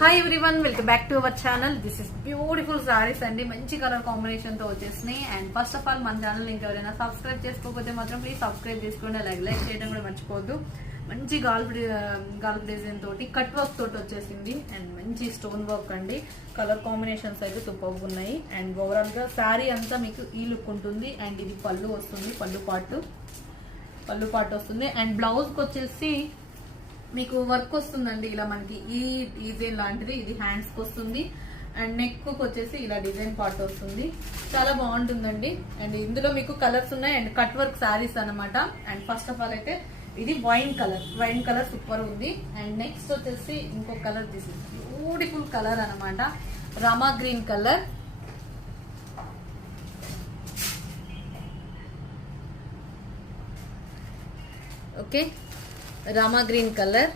Hi everyone, welcome back to our channel. This is beautiful saris అండి. మంచి colour combination తో వచ్చేసినాయి. అండ్ ఫస్ట్ ఆఫ్ ఆల్ మన channel ఇంకెవరైనా సబ్స్క్రైబ్ చేసుకోకపోతే మాత్రం ప్లీజ్ సబ్స్క్రైబ్ చేసుకోండి. లైక్ చేయడం కూడా మర్చిపోవద్దు. మంచి గాల్ఫ్ డిజైన్ తోటి కట్ వర్క్ తోటి వచ్చేసింది. అండ్ మంచి స్టోన్ వర్క్ అండి. కలర్ కాంబినేషన్స్ అయితే సూపర్ ఉన్నాయి. అండ్ ఓవరాల్ గా శారీ అంతా మీకు ఈ లుక్ ఉంటుంది. అండ్ ఇది పళ్ళు వస్తుంది, పళ్ళు పాటు వస్తుంది. అండ్ బ్లౌజ్ కి వచ్చేసి మీకు వర్క్ వస్తుందండి. ఇలా మనకి ఈ డిజైన్ లాంటిది ఇది హ్యాండ్స్ కి వస్తుంది. అండ్ నెక్ కు వచ్చేసి ఇలా డిజైన్ పార్ట్ వస్తుంది. చాలా బాగుంటుందండి. అండ్ ఇందులో మీకు కలర్స్ ఉన్నాయి. అండ్ కట్ వర్క్ శారీస్ అనమాట. అండ్ ఫస్ట్ ఆఫ్ ఆల్ అయితే ఇది వైన్ కలర్ సూపర్ ఉంది. అండ్ నెక్స్ట్ వచ్చేసి ఇంకో colour, this is beautiful colour అనమాట. Rama green colour. Okay, Rama green colour.